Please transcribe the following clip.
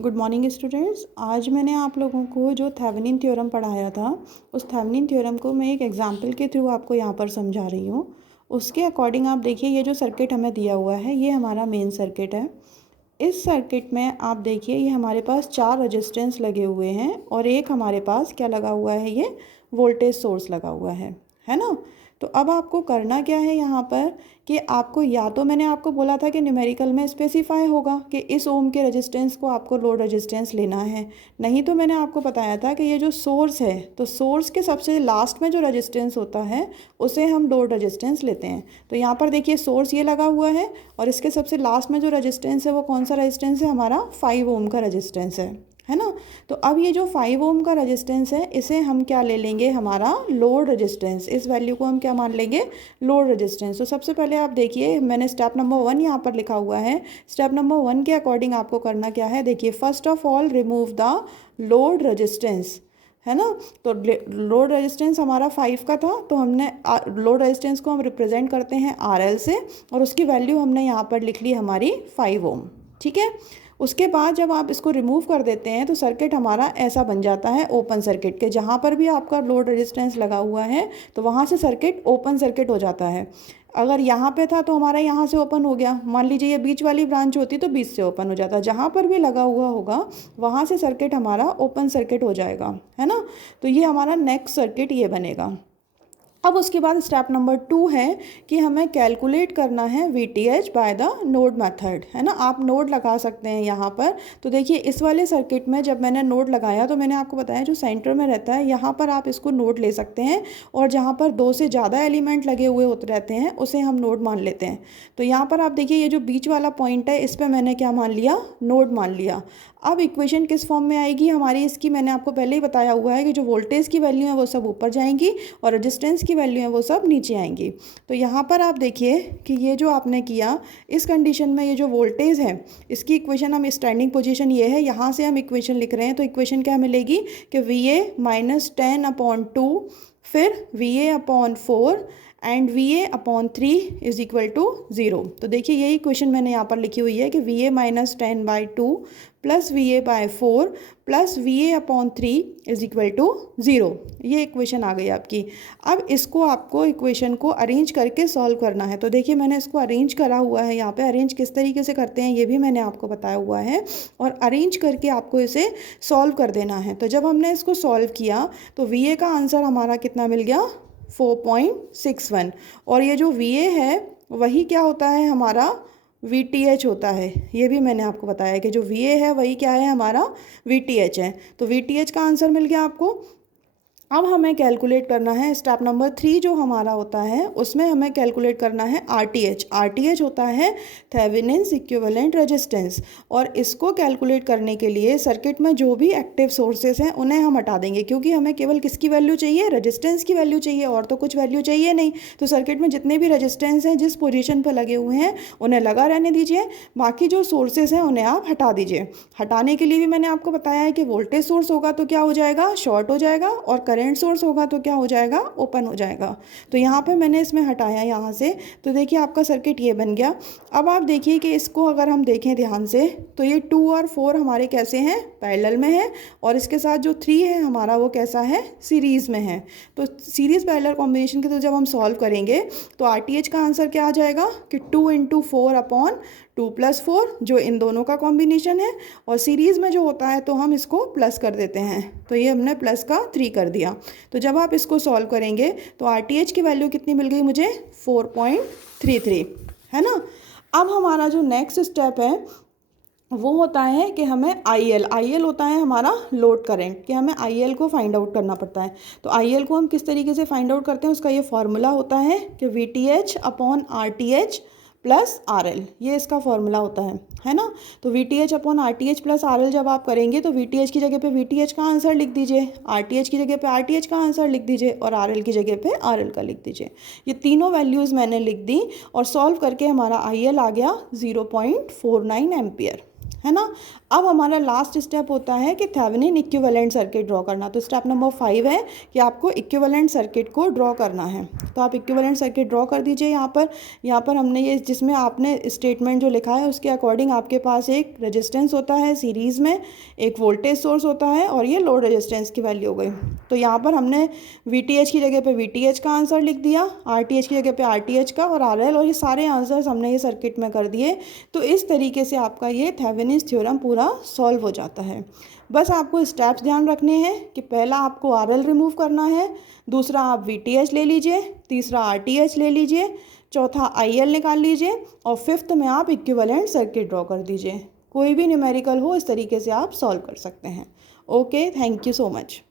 Good morning students. आज मैंने आप लोगों को जो थेवेनिन थ्योरम पढ़ाया था उस थेवेनिन थ्योरम को मैं एक एग्जांपल के थ्रू आपको यहाँ पर समझा रही हूँ। उसके अकॉर्डिंग आप देखिए, ये जो सर्किट हमें दिया हुआ है ये हमारा मेन सर्किट है। इस सर्किट में आप देखिए ये हमारे पास 4 रेजिस्टेंस लगे हुए हैं और एक हमारे पास क्या लगा हुआ है, ये वोल्टेज सोर्स लगा हुआ है ना। तो अब आपको करना क्या है यहाँ पर कि आपको, या तो मैंने आपको बोला था कि न्यूमेरिकल में स्पेसिफाई होगा कि इस ओम के रेजिस्टेंस को आपको लोड रेजिस्टेंस लेना है, नहीं तो मैंने आपको बताया था कि ये जो सोर्स है तो सोर्स के सबसे लास्ट में जो रेजिस्टेंस होता है उसे हम लोड रेजिस्टेंस लेते हैं। तो यहाँ पर देखिए सोर्स ये लगा हुआ है और इसके सबसे लास्ट में जो रेजिस्टेंस है वो कौन सा रेजिस्टेंस है, हमारा 5 ओम का रेजिस्टेंस है ना। तो अब ये जो 5 ओम का रेजिस्टेंस है इसे हम क्या ले लेंगे, हमारा लोड रेजिस्टेंस। इस वैल्यू को हम क्या मान लेंगे, लोड रेजिस्टेंस। तो सबसे पहले आप देखिए मैंने स्टेप नंबर 1 यहाँ पर लिखा हुआ है। स्टेप नंबर 1 के अकॉर्डिंग आपको करना क्या है, देखिए first of all remove the load resistance, है ना। तो लोड रेजिस्टेंस हमारा 5 का था, तो हमने लोड रेजिस्टेंस को हम रिप्रेजेंट करते हैं RL से और उसकी वैल्यू हमने यहाँ पर लिख ली हमारी 5 ओम, ठीक है। उसके बाद जब आप इसको रिमूव कर देते हैं तो सर्किट हमारा ऐसा बन जाता है ओपन सर्किट के। जहाँ पर भी आपका लोड रेजिस्टेंस लगा हुआ है तो वहाँ से सर्किट ओपन सर्किट हो जाता है। अगर यहाँ पे था तो हमारा यहाँ से ओपन हो गया, मान लीजिए ये बीच वाली ब्रांच होती तो बीच से ओपन हो जाता। जहाँ पर भी लगा हुआ होगा वहाँ से सर्किट हमारा ओपन सर्किट हो जाएगा, है ना। तो ये हमारा नेक्स्ट सर्किट ये बनेगा। अब उसके बाद स्टेप नंबर 2 है कि हमें कैलकुलेट करना है VTH by the node method, है ना। आप नोड लगा सकते हैं यहाँ पर। तो देखिए इस वाले सर्किट में जब मैंने नोड लगाया तो मैंने आपको बताया जो सेंटर में रहता है यहाँ पर आप इसको नोड ले सकते हैं और जहाँ पर 2 से ज़्यादा एलिमेंट लगे हुए होते रहते हैं उसे हम नोड मान लेते हैं। तो यहाँ पर आप देखिए ये जो बीच वाला पॉइंट है इस पर मैंने क्या मान लिया, नोड मान लिया। अब इक्वेशन किस फॉर्म में आएगी हमारी इसकी, मैंने आपको पहले ही बताया हुआ है कि जो वोल्टेज की वैल्यू है वो सब ऊपर जाएंगी और रेजिस्टेंस की वैल्यू है वो सब नीचे आएंगी। तो यहाँ पर आप देखिए कि ये जो आपने किया इस कंडीशन में ये जो वोल्टेज है इसकी इक्वेशन हम स्टैंडिंग पोजीशन ये है, यहाँ से हम इक्वेशन लिख रहे हैं। तो इक्वेशन क्या मिलेगी कि VA माइनस 10/2 फिर VA/4 and VA/3 is equal to 0। तो देखिए यही इक्वेशन मैंने यहाँ पर लिखी हुई है कि VA minus 10/2 plus VA/4 plus VA/3 is equal to 0। ये इक्वेशन आ गई आपकी। अब इसको आपको इक्वेशन को अरेंज करके सॉल्व करना है। तो देखिए मैंने इसको अरेंज करा हुआ है यहाँ पे। अरेंज किस तरीके से करते हैं ये भी मैंने आपको बताया हुआ है और अरेंज करके आपको इसे सॉल्व कर देना है। तो जब हमने इसको सॉल्व किया तो VA का आंसर हमारा कितना मिल गया, 4.61। और ये जो VA है वही क्या होता है हमारा, VTH होता है। ये भी मैंने आपको बताया कि जो VA है वही क्या है हमारा, VTH है। तो VTH का आंसर मिल गया आपको। अब हमें कैलकुलेट करना है स्टेप नंबर 3 जो हमारा होता है उसमें हमें कैलकुलेट करना है RTH। RTH होता है थेवेनिन्स इक्विवेलेंट रेजिस्टेंस। और इसको कैलकुलेट करने के लिए सर्किट में जो भी एक्टिव सोर्सेस हैं उन्हें हम हटा देंगे, क्योंकि हमें केवल किसकी वैल्यू चाहिए, रेजिस्टेंस की वैल्यू चाहिए और तो कुछ वैल्यू चाहिए नहीं। तो सर्किट में जितने भी रेजिस्टेंस हैं जिस पोजीशन पर लगे हुए हैं उन्हें लगा रहने दीजिए, बाकी जो सोर्सेज हैं उन्हें आप हटा दीजिए। हटाने के लिए भी मैंने आपको बताया है कि वोल्टेज सोर्स होगा तो क्या हो जाएगा, शॉर्ट हो जाएगा, और करंट सोर्स होगा तो क्या हो जाएगा, ओपन हो जाएगा। तो यहाँ पे मैंने इसमें हटाया यहाँ से। तो देखिए आपका सर्किट ये बन गया। अब आप देखिए कि इसको अगर हम देखें ध्यान से तो ये 2 और 4 हमारे कैसे हैं, पैरेलल में है, और इसके साथ जो 3 है हमारा वो कैसा है, सीरीज़ में है। तो सीरीज़ पैरेलल कॉम्बिनेशन के तो जब हम सॉल्व करेंगे तो RTH का आंसर क्या आ जाएगा कि 2 × 4/2 + 4 जो इन दोनों का कॉम्बिनेशन है, और सीरीज़ में जो होता है तो हम इसको प्लस कर देते हैं। तो ये हमने प्लस का 3 कर दिया। तो जब आप इसको सॉल्व करेंगे तो RTH की वैल्यू कितनी मिल गई मुझे, 4.33, है ना। अब हमारा जो नेक्स्ट स्टेप है वो होता है कि हमें IL होता है हमारा लोड करंट, कि हमें IL को फाइंड आउट करना पड़ता है। तो IL को हम किस तरीके से फाइंड आउट करते हैं, उसका ये फॉर्मूला होता है कि VTH/RTH प्लस RL, ये इसका फॉर्मूला होता है ना। तो VTH/RTH प्लस RL जब आप करेंगे तो VTH की जगह पे VTH का आंसर लिख दीजिए, RTH की जगह पे RTH का आंसर लिख दीजिए और RL की जगह पे RL का लिख दीजिए। ये तीनों वैल्यूज़ मैंने लिख दी और सॉल्व करके हमारा IL आ गया 0.49 एम्पियर, है ना। अब हमारा लास्ट स्टेप होता है कि थेवेनिन इक्विवेलेंट सर्किट ड्रॉ करना। तो स्टेप नंबर 5 है कि आपको इक्विवेलेंट सर्किट को ड्रॉ करना है। तो आप इक्विवेलेंट सर्किट ड्रॉ कर दीजिए। यहाँ पर हमने ये जिसमें आपने स्टेटमेंट जो लिखा है उसके अकॉर्डिंग आपके पास एक रेजिस्टेंस होता है सीरीज़ में, एक वोल्टेज सोर्स होता है और ये लोड रेजिस्टेंस की वैल्यू हो गई। तो यहाँ पर हमने VTH की जगह पे VTH का आंसर लिख दिया, RTH की जगह पे RTH का और RL, और ये सारे आंसर्स हमने ये सर्किट में कर दिए। तो इस तरीके से आपका ये थेवेनिन्स थ्योरम पूरा सॉल्व हो जाता है। बस आपको स्टेप्स ध्यान रखने हैं कि पहला आपको RL रिमूव करना है, दूसरा आप VTH ले लीजिए, तीसरा RTH ले लीजिए, चौथा IL निकाल लीजिए और फिफ्थ में आप इक्विवेलेंट सर्किट ड्रॉ कर दीजिए। कोई भी न्यूमेरिकल हो इस तरीके से आप सॉल्व कर सकते हैं। Okay, thank you so much.